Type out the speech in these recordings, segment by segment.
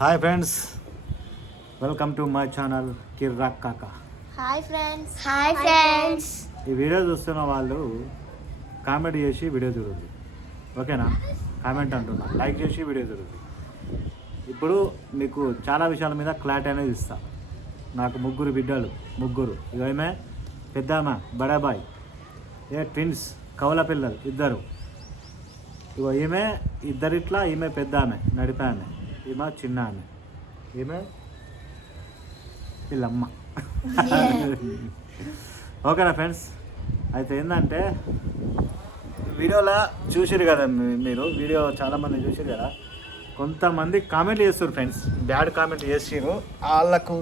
Hi friends welcome to my channel కిర్రాక్ కాక hi friends hi friends ఈ video చూస్తున్న వాళ్ళు కామెంట్ చేసి వీడియో చూడండి. ఓకేనా కామెంట్ అంటున్నా. లైక్ చేసి వీడియో చూడండి. ఇప్పుడు మీకు చాలా విషయాల మీద క్లారిటీ అనేది ఇస్తా. నాకు ముగ్గురు బిడ్డలు ముగ్గురు. ఇవేమే పెద్దామ బడాబాయ్. ఏ ట్విన్స్ కవల పిల్లలు ఇద్దరు. ఇగో ఈమె ఇద్దరిట్లా ఈమె పెద్ద ఆమె నడిపే ఆమె. ఈమె చిన్న ఆమె ఈమె వీళ్ళమ్మ ఓకేనా ఫ్రెండ్స్? అయితే ఏంటంటే వీడియోలో చూసిరు కదా మీరు? వీడియో చాలామంది చూసిరు కదా? కొంతమంది కామెంట్ చేస్తారు ఫ్రెండ్స్. బ్యాడ్ కామెంట్ చేసిరు వాళ్ళకు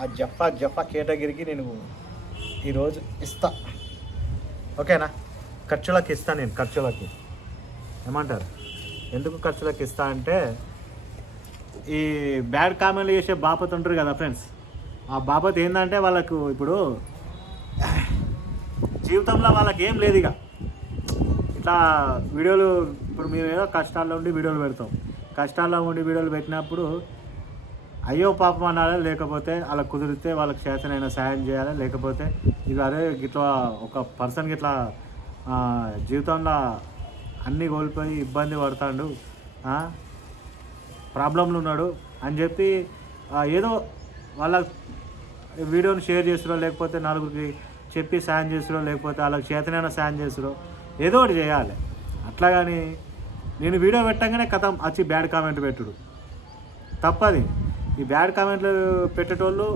ఆ జఫా జఫా కేటగిరీకి నేను ఈరోజు ఇస్తా. ఓకేనా? ఖర్చులకు ఇస్తా నేను ఖర్చులకి. ఏమంటారు? ఎందుకు ఖర్చులకు ఇస్తా అంటే ఈ బ్యాడ్ కామెంట్లు చేసే బాపత్ ఉంటారు కదా ఫ్రెండ్స్ ఆ బాపత్ ఏంటంటే వాళ్ళకు ఇప్పుడు జీవితంలో వాళ్ళకి ఏం లేదు ఇక. ఇట్లా వీడియోలు ఇప్పుడు మేము ఏదో కష్టాల్లో ఉండి వీడియోలు పెడతాం. కష్టాల్లో ఉండి వీడియోలు పెట్టినప్పుడు అయ్యో పాపం అనాలి లేకపోతే అలా కుదిరితే వాళ్ళకి చేతనైనా సాయం చేయాలి లేకపోతే ఇది అరే ఇట్లా ఒక పర్సన్కి ఇట్లా జీవితంలో అన్నీ కోల్పోయి ఇబ్బంది పడతాడు ప్రాబ్లంలు ఉన్నాడు అని చెప్పి ఏదో వాళ్ళ వీడియోని షేర్ చేసిరో లేకపోతే నలుగురికి చెప్పి సాయం చేసిరో లేకపోతే వాళ్ళకి చేతనైనా సాయం చేసిరో ఏదో ఒకటి చేయాలి. అట్లా కానీ నేను వీడియో పెట్టగానే కథ వచ్చి బ్యాడ్ కామెంట్ పెట్టుడు. తప్పది. ఈ బ్యాడ్ కామెంట్లు పెట్టేటోళ్ళు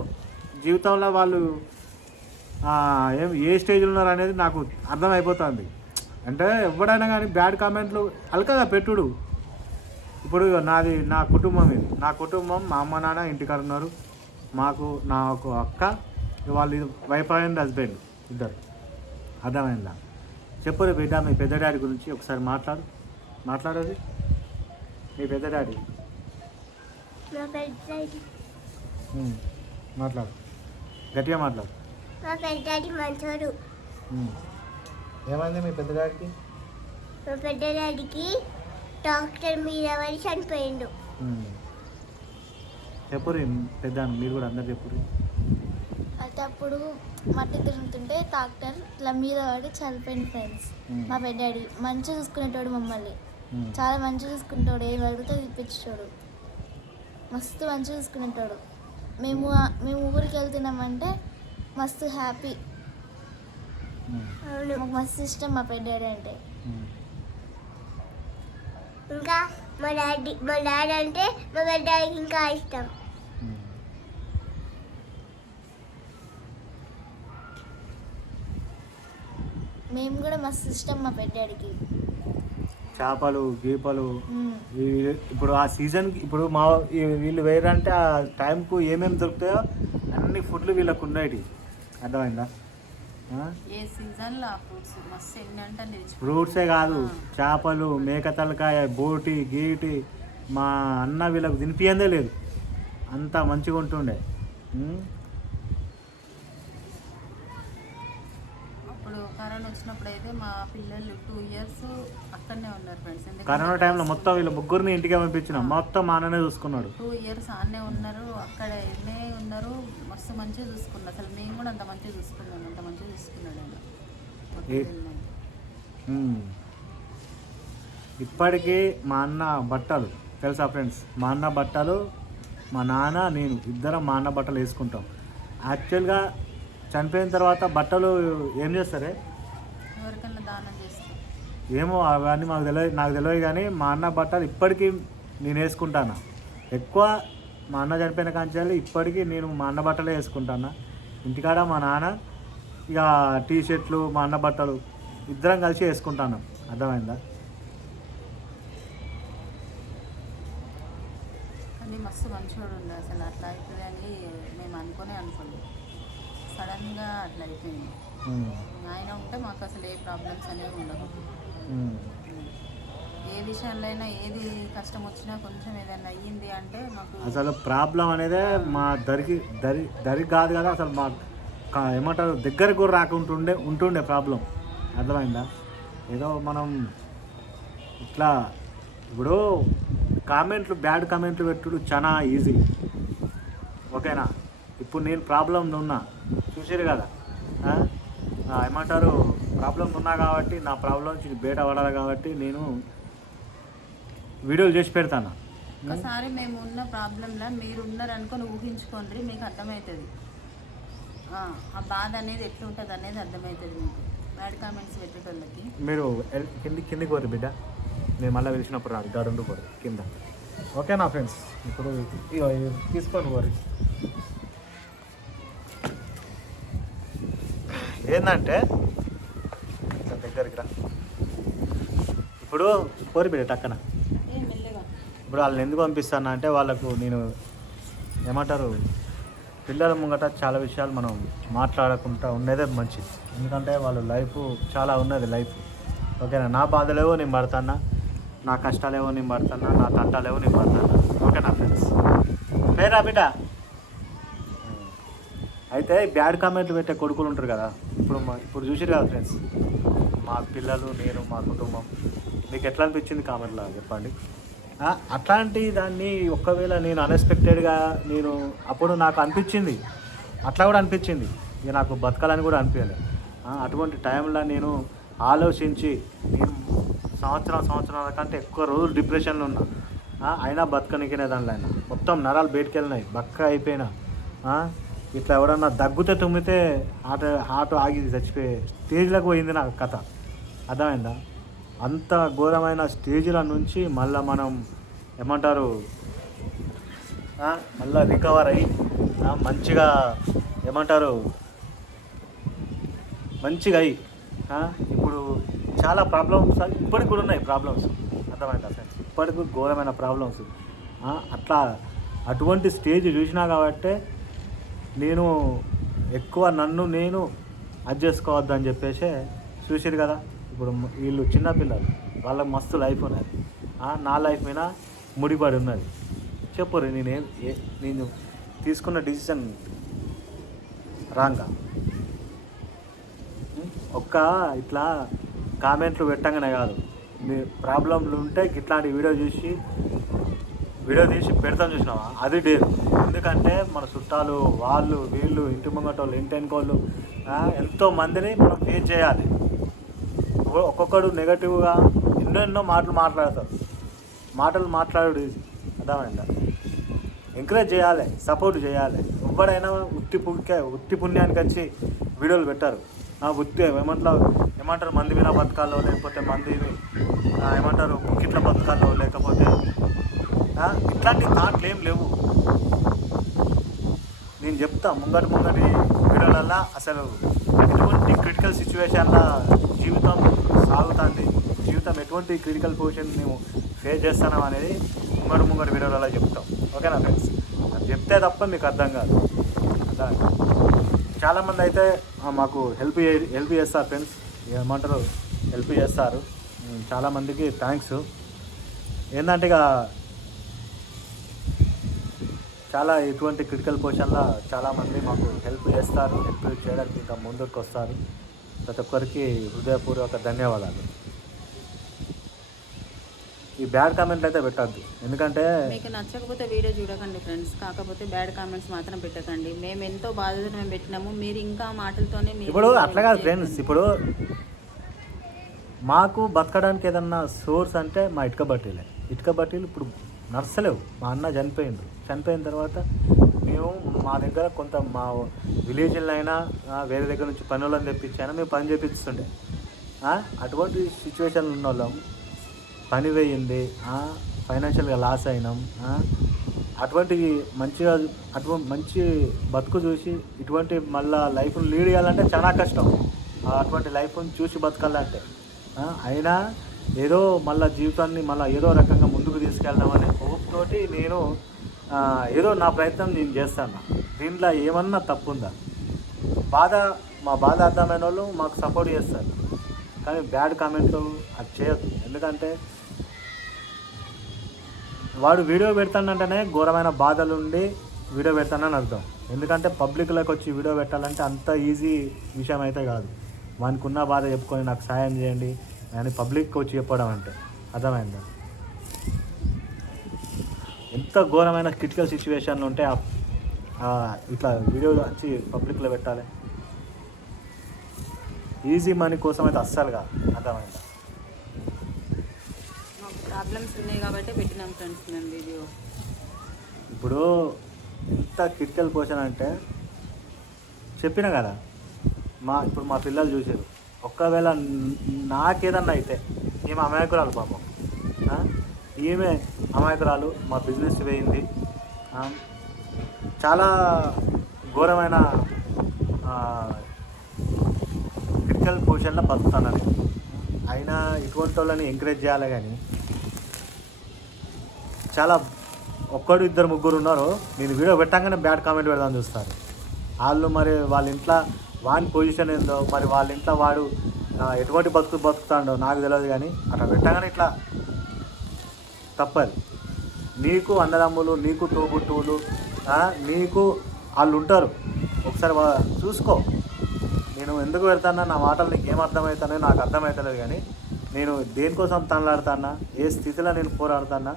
జీవితంలో వాళ్ళు ఏం ఏ స్టేజ్లో ఉన్నారు అనేది నాకు అర్థమైపోతుంది. అంటే ఎవడైనా కానీ బ్యాడ్ కామెంట్లు అల్కగా పెట్టుడు. ఇప్పుడు నాది నా కుటుంబం ఇది. నా కుటుంబం మా అమ్మ నాన్న ఇంటికాడ ఉన్నారు. మాకు నాకు అక్క వాళ్ళు వైఫ్ అండ్ హస్బెండ్ ఇద్దరు. అర్థమైందా? చెప్పు బిడ్డ మీ పెద్ద డాడీ గురించి ఒకసారి మాట్లాడు. మాట్లాడేది? మీ పెద్ద డాడీ? మాట్లాడు. గట్టిగా మాట్లాడు. మా మంచోడు. ఏమైంది మీ పెద్ద డాడీకి? మా పెద్ద డాడీకి డాక్టర్ మీద పడి చనిపోయిండు. చెప్పురి పెద్ద మీరు కూడా అందరు చెప్పురి అయితే అప్పుడు మట్టి తిరుగుతుంటే డాక్టర్ ఇట్లా మీద పడి చనిపోయింది ఫ్రెండ్స్. మా పెద్దాడి మంచిగా చూసుకునేటోడు మమ్మల్ని. చాలా మంచిగా చూసుకుంటాడు ఏం అడిగితే తెప్పించాడు మస్తు మంచిగా చూసుకునేటోడు. మేము మేము ఊరికి వెళ్తున్నామంటే మస్తు హ్యాపీ. మాకు మస్తు ఇష్టం మా పెద్దాడి అంటే. ఉమ్. ఇంకా మా డాడీ మా డాడీ అంటే మా డాడీకి ఇంకా ఇష్టం. మేము కూడా మస్తు ఇష్టం మా పెద్దాడికి చేపలు గీపలు ఇప్పుడు ఆ సీజన్కి ఇప్పుడు మా వీళ్ళు వేరంటే ఆ టైంకు ఏమేమి దొరుకుతాయో అన్ని ఫుడ్లు వీళ్ళకు ఉన్నాయి అర్థమైందా? ఏ సీజన్లో ఆ ఫ్రూట్స్? మస్తు ఎన్ని అంటే అన్ని తెచ్చుకో ఫ్రూట్సే కాదు చేపలు మేక తలకాయ బోటి గీటి మా అన్న వీళ్ళకు తినిపియందే లేదు. అంత మంచిగా ఉంటుండే ఉమ్. అప్పుడు కరోనా వచ్చినప్పుడు అయితే మా పిల్లలు టూ ఇయర్స్ అక్కడనే ఉన్నారు ఫ్రెండ్స్ కరోనా టైంలో మొత్తం వీళ్ళ ముగ్గురిని ఇంటికి పంపించిన మొత్తం మా అన్ననే చూసుకున్నాడు. టూ ఇయర్స్ ఆడనే ఉన్నారు అక్కడనే ఉన్నారు మస్తు మంచిగా చూసుకున్నారు. అసలు మేము కూడా అంత మంచిగా చూసుకున్నాను అంత మంచిగా చూసుకున్నాడు. ఇప్పటికీ మా అన్న బట్టలు తెలుసా ఫ్రెండ్స్ మా అన్న బట్టలు మా నాన్న నేను ఇద్దరం మా అన్న బట్టలు వేసుకుంటాం. యాక్చువల్గా చనిపోయిన తర్వాత బట్టలు ఏం చేస్తారే? ఎవరికైనా దానం చేస్తాం. ఏమో అవన్నీ మాకు తెలియదు నాకు తెలియదు కానీ మా అన్న బట్టలు ఇప్పటికీ నేను వేసుకుంటాను? ఎక్కువ మా అన్న చనిపోయిన కాంచాలి ఇప్పటికీ నేను మా అన్న బట్టలే వేసుకుంటాను? ఇంటికాడ మా నాన్న ఇక టీ షర్ట్లు మా అన్న బట్టలు ఇద్దరం కలిసి వేసుకుంటాను. అర్థమైందా? కానీ మస్తు ఉండే అసలు. అట్లా అవుతుంది అని మేము అనుకునే అనుకోలేదు. సడన్గా అట్లా అయిపోయింది. ఆయన ఉంటే మాకు అసలు ఏ ప్రాబ్లమ్స్ అనేవి ఉండవు. ఏ విషయంలో అయినా ఏది కష్టం వచ్చినా కొంచెం ఏదైనా అయ్యింది అంటే మాకు అసలు ప్రాబ్లం అనేదే మా దరికి దరి దరి కాదు కదా అసలు మా ఏమంటారు దగ్గరకు కూడా రాకుంటుండే ఉంటుండే ప్రాబ్లం అర్థమైందా? ఏదో మనం ఇట్లా ఇప్పుడు కామెంట్లు బ్యాడ్ కామెంట్లు పెట్టుడు చాలా ఈజీ ఓకేనా? ఇప్పుడు నేను ప్రాబ్లం ఉన్నా. చూసారు కదా? ఏమంటారు? ప్రాబ్లం ఉన్నా కాబట్టి నా ప్రాబ్లం నుంచి బయట పడాలి కాబట్టి నేను వీడియోలు చేసి పెడతాను? ఒకసారి మేము ఉన్న ప్రాబ్లంలో మీరు ఉన్నారు అనుకొని ఊహించుకోండి మీకు అర్థమవుతుంది ఆ, బాధ అనేది ఎట్లుంటుంది అనేది అర్థమవుతుంది మీకు. బ్యాడ్ కామెంట్స్ పెట్టేటోళ్ళకి. మీరు కింది కిందికి పోరు బిడ్డ. నేను మళ్ళీ పిలిచినప్పుడు రాదు గడుండు పోరు కింద. ఓకేనా ఫ్రెండ్స్ ఇప్పుడు తీసుకొని పోరు ఏంటంటే దగ్గరికి రా ఇప్పుడు బిడ్డ టక్కన. ఇప్పుడు వాళ్ళని ఎందుకు పంపిస్తాను అంటే వాళ్ళకు నేను ఏమంటారు పిల్లల ముంగట చాలా విషయాలు మనం మాట్లాడకుండా ఉండేదే మంచిది. ఎందుకంటే వాళ్ళ లైఫ్ చాలా ఉన్నది లైఫ్. ఓకేనా? నా బాధలేవో నేను పడతానా? నా కష్టాలేవో నేను పడతానా? నా తంటాలేవో నేను పడతానా? ఓకేనా ఫ్రెండ్స్? పేరా బిడ్డ? అయితే బ్యాడ్ కామెంట్లు పెట్టే కొడుకులు ఉంటారు కదా. ఇప్పుడు మా ఇప్పుడు చూసారు కదా ఫ్రెండ్స్ మా పిల్లలు నేను మా కుటుంబం. మీకు ఎట్లా అనిపించింది కామెంట్లో చెప్పండి. అట్లాంటి దాన్ని ఒకవేళ నేను అన్ఎక్స్పెక్టెడ్గా నేను అప్పుడు నాకు అనిపించింది. అట్లా కూడా అనిపించింది. ఇక నాకు బతకాలని కూడా అనిపించలేదు అటువంటి టైంలో నేను ఆలోచించి నేను సంవత్సరం సంవత్సరాల కంటే ఎక్కువ రోజులు డిప్రెషన్లో ఉన్నా. అయినా బతకనికినే దానిలో అయినా. మొత్తం నరాలు బయటికి వెళ్ళినాయి బక్క అయిపోయినా ఇట్లా ఎవరన్నా దగ్గుతే తుమ్మితే ఆట హార్ట్ ఆగి చచ్చిపోయే స్టేజ్లకు పోయింది నా కథ. అర్థమైందా? అంత ఘోరమైన స్టేజ్ల నుంచి మళ్ళీ మనం ఏమంటారు? మళ్ళీ మళ్ళా రికవర్ అయ్యి మంచిగా ఏమంటారు? మంచిగా అయ్యి ఇప్పుడు చాలా ప్రాబ్లమ్స్ ఇప్పటికి కూడా ఉన్నాయి ప్రాబ్లమ్స్ అర్థమైందా సార్ ఇప్పటికి ఘోరమైన ప్రాబ్లమ్స్ అట్లా అటువంటి స్టేజ్ చూసినా కాబట్టే నేను ఎక్కువ నన్ను నేను అడ్జస్ట్ చేసుకోవద్దు అని చెప్పేసి చూసారు కదా. ఇప్పుడు వీళ్ళు చిన్నపిల్లలు వాళ్ళకి మస్తు లైఫ్ ఉన్నది. నా లైఫ్ మీద ముడిపడి ఉన్నది. చెప్పరు నేనేం ఏ నేను తీసుకున్న డిసిషన్ రాంగా? ఒక్క ఇట్లా కామెంట్లు పెట్టంగానే కాదు. మీ ప్రాబ్లంలు ఉంటే ఇట్లాంటి వీడియో చూసి వీడియో తీసి పెడతాం చూసినావా? అది డేరు ఎందుకంటే మన చుట్టాలు వాళ్ళు వీళ్ళు ఇంటి ముంగట వాళ్ళు ఇంటి వెనుకోళ్ళు ఎంతో మందిని మనం ఫేస్ చేయాలి. ఒక్కొక్కడు నెగటివ్గా ఎన్నో ఎన్నో మాటలు మాట్లాడతారు మాటలు మాట్లాడు అర్థమైందా? ఎంకరేజ్ చేయాలి సపోర్ట్ చేయాలి. ఎవడైనా ఉత్తి పుక్కే ఉత్తి పుణ్యానికి వచ్చి వీడియోలు పెట్టారు. ఆ ఉత్తి ఏమంటారు? ఏమంటారు మంది మీద బతకాలో లేకపోతే మంది ఏమంటారు? బుక్కిట్ల బతకాలో లేకపోతే ఇట్లాంటి థాట్లు ఏం లేవు. నేను చెప్తా ముంగటి ముంగటి వీడియోలల్లో అసలు ఎటువంటి క్రిటికల్ సిచ్యువేషన్లో జీవితం సాగుతుంది. జీవితం ఎటువంటి క్రిటికల్ పొజిషన్ మేము ఫేస్ చేస్తున్నాం అనేది ముంగటి ముంగడు వీడియోలలో చెప్తాం. ఓకేనా ఫ్రెండ్స్ అది చెప్తే తప్ప మీకు అర్థం కాదు. చాలామంది అయితే మాకు హెల్ప్ హెల్ప్ చేస్తారు ఫ్రెండ్స్ ఏమంటారు? హెల్ప్ చేస్తారు. చాలామందికి థ్యాంక్స్ ఏంటంటే ఇక చాలా ఇటువంటి క్రిటికల్ పొజిషన్లో చాలామంది మాకు హెల్ప్ చేస్తారు హెల్ప్ చేయడానికి ఇంకా ముందుకు వస్తారు. ప్రతి ఒక్కరికి హృదయపూర్వక ధన్యవాదాలు. ఈ బ్యాడ్ కామెంట్ అయితే పెట్టద్దు. ఎందుకంటే మీకు నచ్చకపోతే వీడియో చూడకండి ఫ్రెండ్స్ కాకపోతే బ్యాడ్ కామెంట్స్ మాత్రం పెట్టకండి. మేము ఎంతో బాధతో మేము పెట్టినాము. మీరు ఇంకా మాటలతోనే ఇప్పుడు అట్లా కాదు ఫ్రెండ్స్ ఇప్పుడు మాకు బతకడానికి ఏదన్నా సోర్స్ అంటే మా ఇటుక బట్టీలే. ఇటుక బట్టీలు ఇప్పుడు నర్సలేవు. మా అన్న చనిపోయిండు. చనిపోయిన తర్వాత మేము మా దగ్గర కొంత మా విలేజ్లో అయినా వేరే దగ్గర నుంచి పని వాళ్ళని తెప్పించైనా మేము పని చేపిస్తుండే. అటువంటి సిచ్యువేషన్లు ఉన్న వాళ్ళం పని వేయింది ఫైనాన్షియల్గా లాస్ అయినాం ఆ, అటువంటి మంచిగా అటువంటి మంచి బతుకు చూసి ఇటువంటి మళ్ళా లైఫ్ను లీడ్ చేయాలంటే చాలా కష్టం. ఆ, అటువంటి లైఫ్ని చూసి బతకాలంటే. అయినా ఏదో మళ్ళీ జీవితాన్ని మళ్ళీ ఏదో రకంగా ముందుకు తీసుకెళ్దామనే హోప్తోటి నేను ఏదో నా ప్రయత్నం నేను చేస్తాను. దీంట్లో ఏమన్నా తప్పుందా? బాధ మా బాధ అర్థమైన వాళ్ళు మాకు సపోర్ట్ చేస్తారు. కానీ బ్యాడ్ కామెంట్లు అది చేయొద్దు. ఎందుకంటే వాడు వీడియో పెడతానంటేనే ఘోరమైన బాధలు ఉండి వీడియో పెడతానని అర్థం. ఎందుకంటే పబ్లిక్లోకి వచ్చి వీడియో పెట్టాలంటే అంత ఈజీ విషయం అయితే కాదు. వానికి ఉన్న బాధ చెప్పుకొని నాకు సాయం చేయండి అని పబ్లిక్కి వచ్చి చెప్పడం అంటే. అర్థమైందా? ఎంత ఘోరమైన క్రిటికల్ సిచ్యువేషన్లు ఉంటే ఇట్లా వీడియోలు వచ్చి పబ్లిక్లో పెట్టాలి. ఈజీ మనీ కోసం అయితే అస్సలు కాదు అర్థమైందా ప్రాబ్లమ్స్ ఉన్నాయి కాబట్టి పెట్టినాం ఫ్రెండ్స్ మేము వీడియో. ఇప్పుడు ఎంత క్రిటికల్ క్వశ్చన్ అంటే చెప్పిన కదా మా ఇప్పుడు మా పిల్లలు చూసారు. ఒక్కవేళ నాకేదన్నా అయితే ఈమె అమాయకురాలు పాపం? ఈమె అమాయకురాలు మా బిజినెస్ పోయింది చాలా ఘోరమైన క్రిటికల్ పొజిషన్లో బతుకుతాను అయినా ఇటువంటి వాళ్ళని ఎంకరేజ్ చేయాలి కానీ చాలా ఒక్కడు ఇద్దరు ముగ్గురు ఉన్నారు. నేను వీడియో పెట్టగానే బ్యాడ్ కామెంట్ పెడదాం చూస్తారు. వాళ్ళు మరి వాళ్ళ ఇంట్లో వాని పొజిషన్ ఏందో మరి వాళ్ళ ఇంట్లో వాడు ఎటువంటి బతుకు బతుకుతాడో నాకు తెలియదు కానీ అట్లా పెట్టగానే ఇట్లా తప్పదు. నీకు అన్నదమ్ములు నీకు తోబుట్టువులు నీకు వాళ్ళు ఉంటారు ఒకసారి చూసుకో. నేను ఎందుకు పెడతానా నా మాటలు నీకు ఏం అర్థమవుతానో నాకు అర్థమవుతలేదు కానీ నేను దేనికోసం తనలాడుతానా ఏ స్థితిలో నేను పోరాడుతానా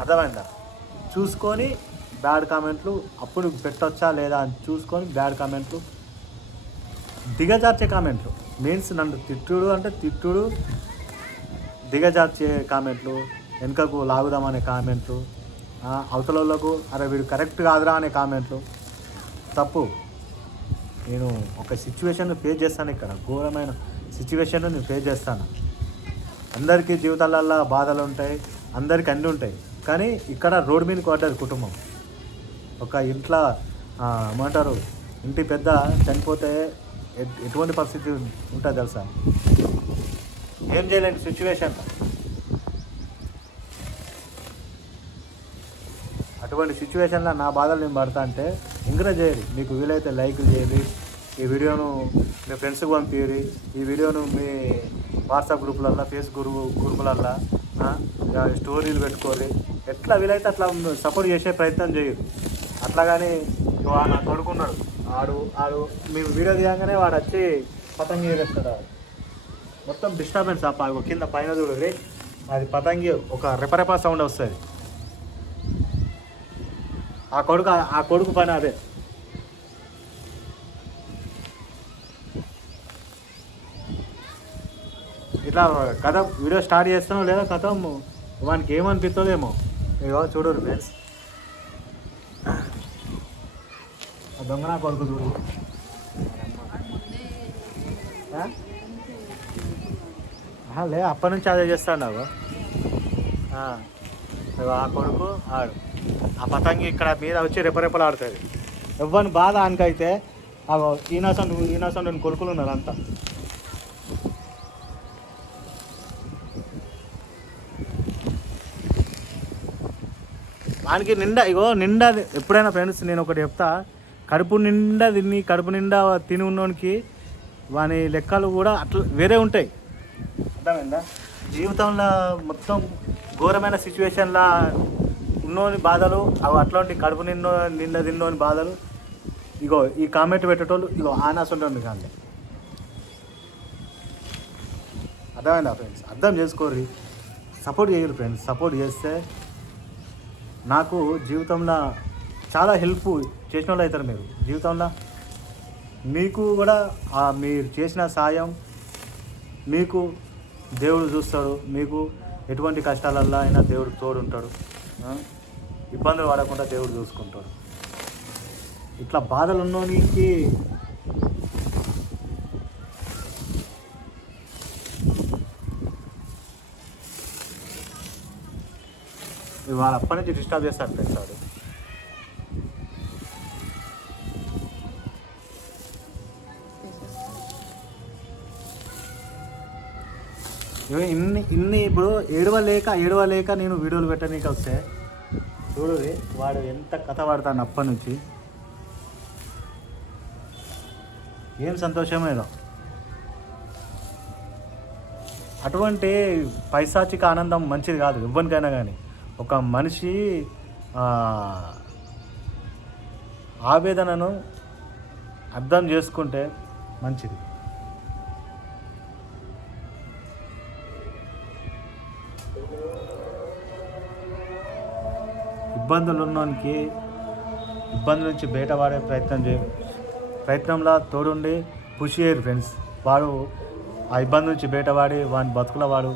అర్థమైందా? చూసుకొని బ్యాడ్ కామెంట్లు అప్పుడు పెట్టొచ్చా లేదా అని చూసుకొని బ్యాడ్ కామెంట్లు. దిగజార్చే కామెంట్లు. మీన్స్ నన్ను తిట్టుడు అంటే తిట్టుడు. దిగజార్చే కామెంట్లు. వెనుకకు లాగుదామనే కామెంట్లు. ఆ, అవతల వాళ్ళకు అరే వీడు కరెక్ట్ కాదురా అనే కామెంట్లు. తప్పు. నేను ఒక సిచ్యువేషన్ ఫేస్ చేస్తాను ఇక్కడ. ఘోరమైన సిచ్యువేషన్ నేను ఫేస్ చేస్తాను. అందరికీ జీవితాలల్లో బాధలు ఉంటాయి అందరికీ అన్నీ ఉంటాయి. కానీ ఇక్కడ రోడ్డు మీదకి పడ్డది కుటుంబం. ఒక ఇంట్లో ఏమంటారు ఇంటి పెద్ద చనిపోతే ఎటువంటి పరిస్థితి ఉంటుంది తెలుసా? ఏం చేయలేని సిచ్యువేషన్. అటువంటి సిచ్యువేషన్లో నా బాధలు నేను పడతా అంటే ఎంకరేజ్ చేయాలి మీకు వీలైతే లైక్ చేయాలి ఈ వీడియోను మీ ఫ్రెండ్స్కి పంపించి ఈ వీడియోను మీ వాట్సాప్ గ్రూపులల్లో ఫేస్ గ్రూప్ గ్రూపులల్లో ఇక స్టోరీలు పెట్టుకోవాలి ఎట్లా వీలైతే అట్లా సపోర్ట్ చేసే ప్రయత్నం చేయరు అట్లా కానీ నా కొడుకున్నాడు ఆడు ఆడు మేము వీడియో తీయగానే వాడు వచ్చి పతంగి ఎగరేస్తాడు మొత్తం డిస్టర్బెన్స్ ఆ కింద పైన చూడరి అది పతంగి ఒక రెపరెప సౌండ్ వస్తుంది. ఆ కొడుకు ఆ కొడుకు పని అదే. ఇట్లా కథ వీడియో స్టార్ట్ చేస్తాను లేదా కథ? వానికి ఏమనిపిస్తుందేమో? ఇగో చూడరు ఫ్రెండ్స్. ఆ దొంగ నా కొడుకు చూడు. లే అప్పటి నుంచి అదే చేస్తాడు నాకు ఆ కొడుకు ఆడు. ఆ పతంగి ఇక్కడ మీద వచ్చి రెపరెపలాడుతుంది. ఆడుతుంది బాధ ఆనికైతే అగో ఈనాసం ఈనాసం రెండు కొడుకులు ఉన్నారు అంతా. వానికి నిండా ఇగో నిండా ఎప్పుడైనా ఫ్రెండ్స్ నేను ఒకటి చెప్తా కడుపు నిండా తిని కడుపు నిండా తిని ఉన్నోనికి వాని లెక్కలు కూడా అట్లా వేరే ఉంటాయి. అర్థమైందా? జీవితంలో మొత్తం ఘోరమైన సిచ్యువేషన్లా ఉన్నోని బాధలు అవి అట్లాంటి కడుపు నిన్న నిన్న తిన్నోని బాధలు. ఇగో ఈ కామెంట్ పెట్టేటోళ్ళు ఇగో ఆనాస్ ఉంటుంది కానీ అర్థమైందా ఫ్రెండ్స్ అర్థం చేసుకోర్రి. సపోర్ట్ చేయరు ఫ్రెండ్స్ సపోర్ట్ చేస్తే నాకు జీవితంలో చాలా హెల్ప్ చేసిన వాళ్ళు అవుతారు మీరు. జీవితంలో మీకు కూడా మీరు చేసిన సాయం మీకు దేవుడు చూస్తాడు. మీకు ఎటువంటి కష్టాలల్లో అయినా దేవుడు తోడు ఉంటాడు ఇబ్బందులు పడకుండా దేవుడు చూసుకుంటాడు. ఇట్లా బాధలు ఉన్నోనికి వాళ్ళ అప్పటి నుంచి డిస్టర్బ్ చేస్తారు ఫ్రెండ్స్ వాడు ఇన్ని ఇన్ని ఇప్పుడు ఏడవలేక ఏడవలేక నేను వీడియోలు పెట్టనీకి వస్తే చూడు వాడు ఎంత కథ పడతాడు అప్పటి నుంచి ఏం సంతోషమేదో అటువంటి పైశాచిక ఆనందం మంచిది కాదు ఎవ్వరికైనా కానీ ఒక మనిషి ఆవేదనను అర్థం చేసుకుంటే మంచిది. ఇబ్బందులు ఉన్నోనికి ఇబ్బంది నుంచి బయటపడే ప్రయత్నం చే ప్రయత్నంలో తోడుండి పుష్ చేయరు ఫ్రెండ్స్ వాడు ఆ ఇబ్బంది నుంచి బయటపడి వాడిని బతుకుల వాడు.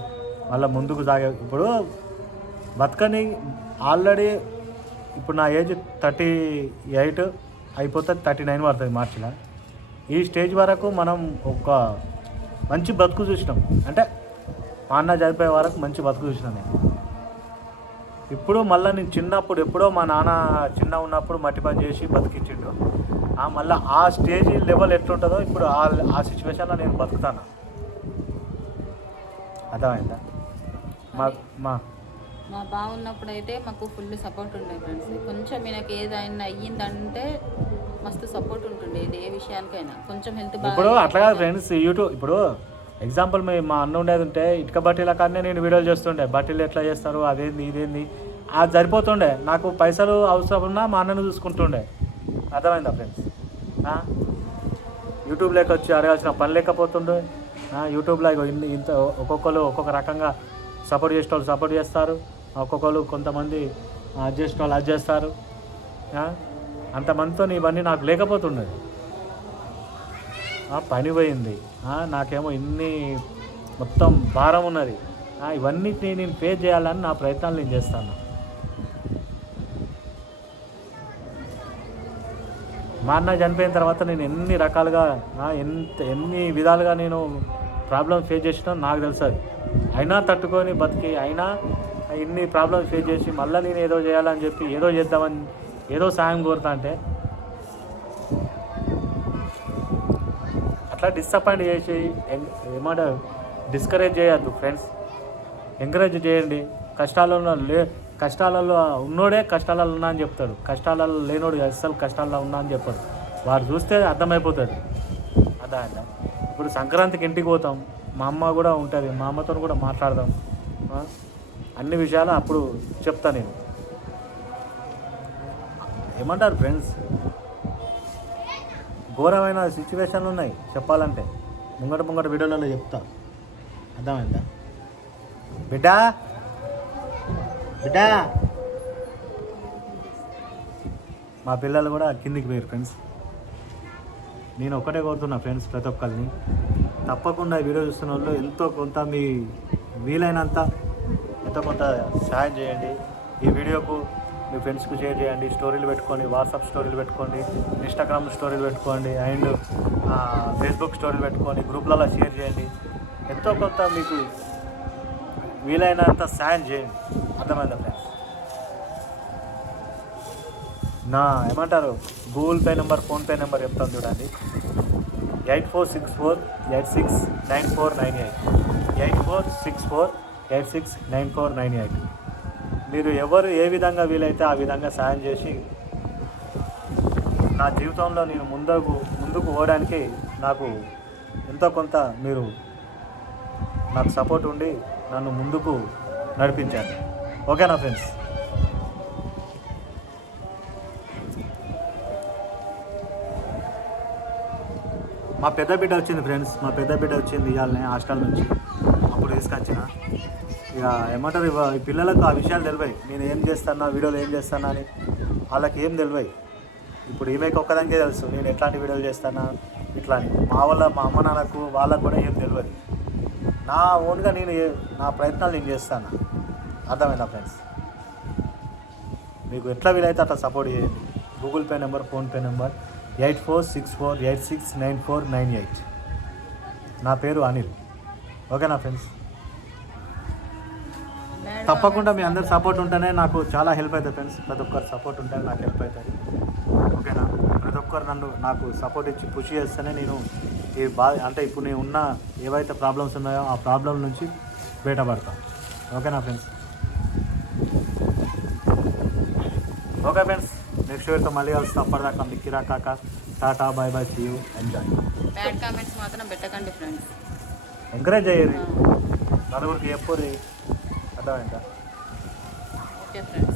మళ్ళీ ముందుకు సాగే. ఇప్పుడు బతకని ఆల్రెడీ ఇప్పుడు నా ఏజ్ థర్టీ ఎయిట్ అయిపోతే థర్టీ నైన్ పడుతుంది మార్చిలో. ఈ స్టేజ్ వరకు మనం ఒక మంచి బతుకు చూసినాం. అంటే మా అన్న చనిపోయే వరకు మంచి బతుకు చూసినాం నేను. ఇప్పుడు మళ్ళీ నేను చిన్నప్పుడు ఎప్పుడో మా నాన్న చిన్న ఉన్నప్పుడు మట్టి పని చేసి బతికించిండు. ఆ మళ్ళీ ఆ స్టేజ్ లెవెల్ ఎట్లుంటుందో ఇప్పుడు ఆ ఆ సిచ్యువేషన్లో నేను బతుకుతాను? అర్థమైందా? మా మా. మా బాగున్నప్పుడు అయితే మాకు ఫుల్ సపోర్ట్ ఉండే ఫ్రెండ్స్. కొంచెం ఈయనకి ఏదైనా అయ్యిందంటే మస్తు సపోర్ట్ ఉంటుండే ఏ విషయానికైనా. కొంచెం హెల్త్ ఇప్పుడు అట్లా కాదు ఫ్రెండ్స్ యూట్యూబ్ ఇప్పుడు ఎగ్జాంపుల్ మీ మా అన్న ఉండేది ఉంటే ఇటుక బట్టీల కానీ నేను వీడియోలు చేస్తుండే. బట్టీలు ఎట్లా చేస్తారు అదేంది ఇదేంది? అది సరిపోతుండే. నాకు పైసలు అవసరం ఉన్నా మా అన్నను చూసుకుంటుండే. అర్థమైందా ఫ్రెండ్స్ యూట్యూబ్ లేక వచ్చి అడగాల్సిన పని లేకపోతుండే. యూట్యూబ్లో ఇన్ని ఇంత ఒక్కొక్కరు ఒక్కొక్క రకంగా సపోర్ట్ చేసే వాళ్ళు సపోర్ట్ చేస్తారు. ఒక్కొక్కరు కొంతమంది అది చేసిన వాళ్ళు అది చేస్తారు. అంతమందితో ఇవన్నీ నాకు లేకపోతుండేది. పని పోయింది నాకేమో ఇన్ని మొత్తం భారం ఉన్నది. ఇవన్నిటిని నేను ఫేస్ చేయాలని నా ప్రయత్నాలు నేను చేస్తాను. మా అన్న చనిపోయిన తర్వాత నేను ఎన్ని రకాలుగా ఎంత ఎన్ని విధాలుగా నేను ప్రాబ్లమ్ ఫేస్ చేసినా నాకు తెలుసు అయినా తట్టుకొని బతికి అయినా ఇన్ని ప్రాబ్లమ్స్ ఫేస్ చేసి మళ్ళీ నేను ఏదో చేయాలని చెప్పి ఏదో చేద్దామని ఏదో సాయం కోరుతా అంటే అట్లా డిసప్పాయింట్ చేసి ఎం- ఏమంటారు డిస్కరేజ్ చేయొద్దు ఫ్రెండ్స్ ఎంకరేజ్ చేయండి. కష్టాలలో ఉన్న లే కష్టాలలో ఉన్నోడే కష్టాలలో ఉన్నా అని చెప్తాడు. కష్టాలలో లేనోడు అస్సలు కష్టాల్లో ఉన్నా అని చెప్పాడు. వారు చూస్తే అర్థమైపోతుంది అదా అంట ఇప్పుడు సంక్రాంతికి ఇంటికి పోతాం. మా అమ్మ కూడా ఉంటుంది. మా అమ్మతో కూడా మాట్లాడదాం. అన్ని విషయాలు అప్పుడు చెప్తా నేను. ఏమంటారు ఫ్రెండ్స్ ఘోరమైన సిచ్యువేషన్లు ఉన్నాయి చెప్పాలంటే. ముంగట ముంగట వీడియోలలో చెప్తా. అర్థమైందా? బిడ్డా! బిడ్డా! మా పిల్లలు కూడా కిందికి పోయారు ఫ్రెండ్స్ నేను ఒక్కటే కోరుతున్నా ఫ్రెండ్స్ ప్రతి ఒక్కరిని. తప్పకుండా ఈ వీడియో చూస్తున్న వాళ్ళు ఎంతో కొంత మీ వీలైనంత ఎంతో కొంత సహాయం చేయండి. ఈ వీడియోకు మీ ఫ్రెండ్స్కి షేర్ చేయండి స్టోరీలు పెట్టుకోండి వాట్సాప్ స్టోరీలు పెట్టుకోండి ఇన్స్టాగ్రామ్ స్టోరీలు పెట్టుకోండి అండ్ ఫేస్బుక్ స్టోరీలు పెట్టుకోండి గ్రూప్లలో షేర్ చేయండి. ఎంతో కొంత మీకు వీలైనంత సాయం చేయండి. అర్థమైందా ఫ్రెండ్స్ నా ఏమంటారు? Google Pay number PhonePe number చెప్తాను చూడండి. Eight four six four eight six nine four nine eight. Eight four six four eight six nine four nine eight. మీరు ఎవరు ఏ విధంగా వీలైతే ఆ విధంగా సాయం చేసి నా జీవితంలో నేను ముందుకు ముందుకు పోవడానికి నాకు ఎంతో కొంత మీరు నాకు సపోర్ట్ ఉండి నన్ను ముందుకు నడిపించారు. ఓకేనా ఫ్రెండ్స్? మా పెద్ద బిడ్డ వచ్చింది ఫ్రెండ్స్. మా పెద్ద బిడ్డ వచ్చింది ఇవాళనే హాస్టల్ నుంచి. అప్పుడు తీసుకొచ్చిన. ఇక ఏమంటారు ఈ పిల్లలకు ఆ విషయాలు తెలివాయి నేను ఏం చేస్తానా వీడియోలు ఏం చేస్తానా అని వాళ్ళకి ఏం తెలివాయి ఇప్పుడు ఈమెకి ఒక్కదానికే తెలుసు నేను ఎట్లాంటి వీడియోలు చేస్తానా ఇట్లా అని. మా వాళ్ళ మా అమ్మ నాన్నకు వాళ్ళకు కూడా ఏం తెలియదు నా ఓన్గా నేను నా ప్రయత్నాలు నేను చేస్తాను? అర్థమైందా ఫ్రెండ్స్? మీకు ఎట్లా వీలైతే అట్లా సపోర్ట్ చేయండి. Google Pay number PhonePe number eight four six four eight six nine four nine eight. నా పేరు అనిల్. ఓకేనా ఫ్రెండ్స్? తప్పకుండా మీ అందరి సపోర్ట్ ఉంటేనే నాకు చాలా హెల్ప్ అవుతుంది ఫ్రెండ్స్ ప్రతి ఒక్కరు సపోర్ట్ ఉంటేనే నాకు హెల్ప్ అవుతుంది ఓకేనా ప్రతి ఒక్కరు నన్ను నాకు సపోర్ట్ ఇచ్చి పుష్ చేస్తేనే నేను ఈ బా అంటే ఇప్పుడు నేను ఉన్న ఏవైతే ప్రాబ్లమ్స్ ఉన్నాయో ఆ ప్రాబ్లం నుంచి బయటపడతాను ఓకేనా ఫ్రెండ్స్ ఓకే ఫ్రెండ్స్ నెక్స్ట్ వీడియోతో మళ్ళీ కలిసి అప్పటిదాకా మిక్కిరా కాక Tata bye bye see you enjoy bad comments మాత్రం పెట్టకండి ఫ్రెండ్స్ ఎంకరేజ్ అయ్యేది. నలుగురికి ఎప్పుడు అర్థమైందా ఓకే ఫ్రెండ్స్